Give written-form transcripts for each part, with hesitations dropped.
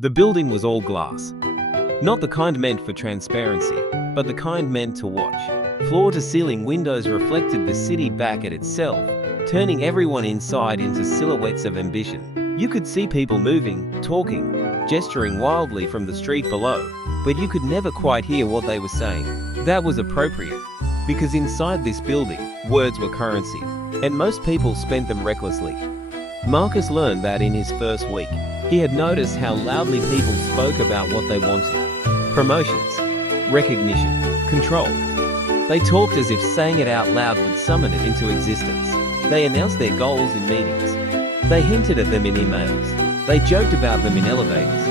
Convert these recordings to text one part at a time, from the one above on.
The building was all glass. Not the kind meant for transparency, but the kind meant to watch. Floor-to-ceiling windows reflected the city back at itself, turning everyone inside into silhouettes of ambition. You could see people moving, talking, gesturing wildly from the street below, but you could never quite hear what they were saying. That was appropriate, because inside this building, words were currency, and most people spent them recklessly. Marcus learned that in his first week. He had noticed how loudly people spoke about what they wanted. Promotions, recognition, control. They talked as if saying it out loud would summon it into existence. They announced their goals in meetings. They hinted at them in emails. They joked about them in elevators.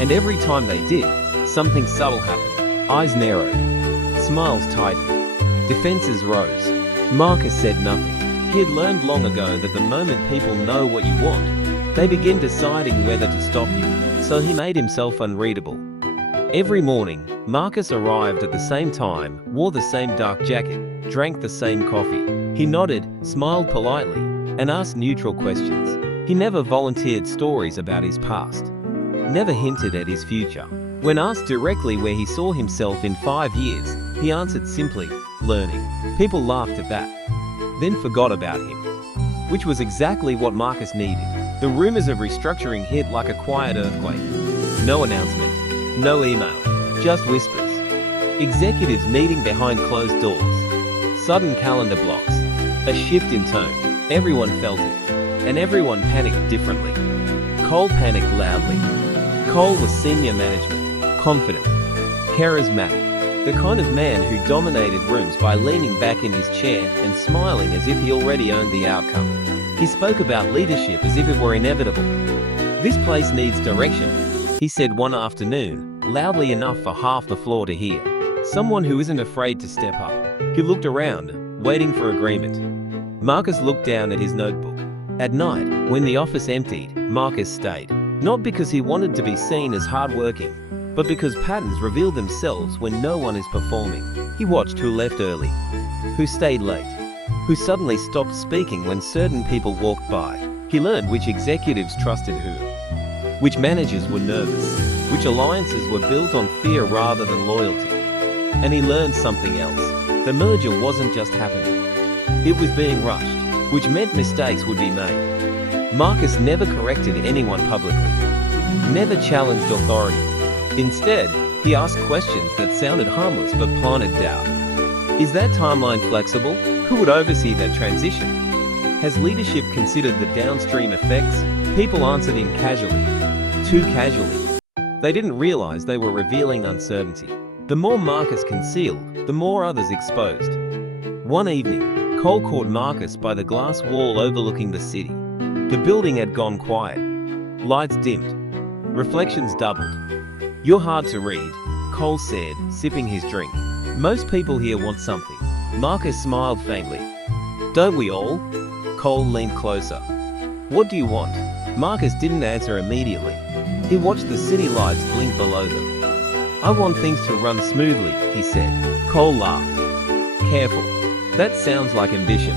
And every time they did, something subtle happened. Eyes narrowed. Smiles tightened. Defenses rose. Marcus said nothing. He had learned long ago that the moment people know what you want, they begin deciding whether to stop you, so he made himself unreadable. Every morning, Marcus arrived at the same time, wore the same dark jacket, drank the same coffee. He nodded, smiled politely, and asked neutral questions. He never volunteered stories about his past, never hinted at his future. When asked directly where he saw himself in 5 years, he answered simply, learning. People laughed at that, then forgot about him, which was exactly what Marcus needed. The rumors of restructuring hit like a quiet earthquake. No announcement, no email, just whispers. Executives meeting behind closed doors. Sudden calendar blocks. A shift in tone. Everyone felt it, and everyone panicked differently. Cole panicked loudly. Cole was senior management, confident, charismatic, the kind of man who dominated rooms by leaning back in his chair and smiling as if he already owned the outcome. He spoke about leadership as if it were inevitable. This place needs direction, he said one afternoon, loudly enough for half the floor to hear. Someone who isn't afraid to step up. He looked around, waiting for agreement. Marcus looked down at his notebook. At night, when the office emptied, Marcus stayed. Not because he wanted to be seen as hardworking, but because patterns reveal themselves when no one is performing. He watched who left early, who stayed late, who suddenly stopped speaking when certain people walked by. He learned which executives trusted who, which managers were nervous, which alliances were built on fear rather than loyalty. And he learned something else. The merger wasn't just happening. It was being rushed, which meant mistakes would be made. Marcus never corrected anyone publicly, never challenged authority. Instead, he asked questions that sounded harmless but planted doubt. Is that timeline flexible? Who would oversee that transition? Has leadership considered the downstream effects? People answered him casually, too casually. They didn't realize they were revealing uncertainty. The more Marcus concealed, the more others exposed. One evening, Cole caught Marcus by the glass wall overlooking the city. The building had gone quiet. Lights dimmed. Reflections doubled. You're hard to read, Cole said, sipping his drink. Most people here want something. Marcus smiled faintly. Don't we all? Cole leaned closer. What do you want? Marcus didn't answer immediately. He watched the city lights blink below them. I want things to run smoothly, he said. Cole laughed. Careful. That sounds like ambition.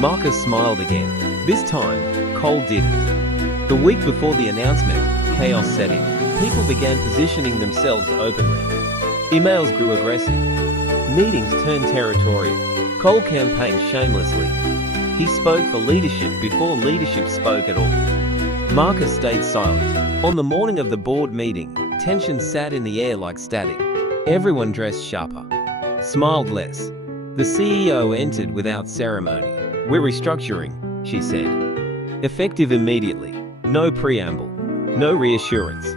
Marcus smiled again. This time, Cole didn't. The week before the announcement, chaos set in. People began positioning themselves openly. Emails grew aggressive. Meetings turned territorial. Cole campaigned shamelessly. He spoke for leadership before leadership spoke at all. Marcus stayed silent. On the morning of the board meeting, tension sat in the air like static. Everyone dressed sharper, smiled less. The CEO entered without ceremony. We're restructuring, she said. Effective immediately. No preamble. No reassurance.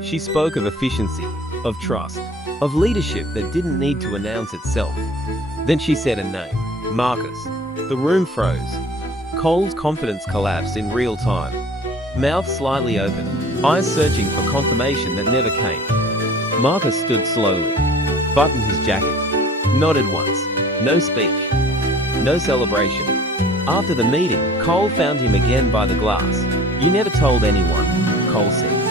She spoke of efficiency, of trust, of leadership that didn't need to announce itself. Then she said a name. Marcus. The room froze. Cole's confidence collapsed in real time. Mouth slightly open, eyes searching for confirmation that never came. Marcus stood slowly, buttoned his jacket, nodded once. No speech, no celebration. After the meeting, Cole found him again by the glass. You never told anyone, Cole said.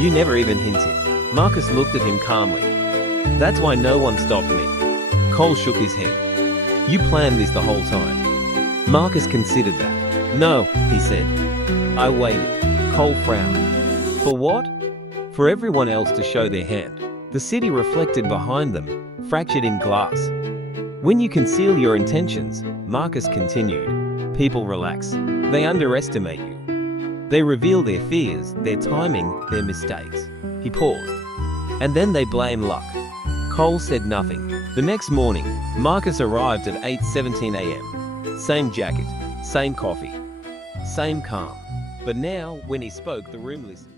You never even hinted. Marcus looked at him calmly. That's why no one stopped me. Cole shook his head. You planned this the whole time. Marcus considered that. No, he said. I waited. Cole frowned. For what? for everyone else to show their hand. The city reflected behind them, fractured in glass. When you conceal your intentions, Marcus continued, people relax. They underestimate you. They reveal their fears, their timing, their mistakes. He paused. And then they blame luck. Cole said nothing. The next morning, Marcus arrived at 8:17 a.m. Same jacket, same coffee, same calm. But now, when he spoke, the room listened.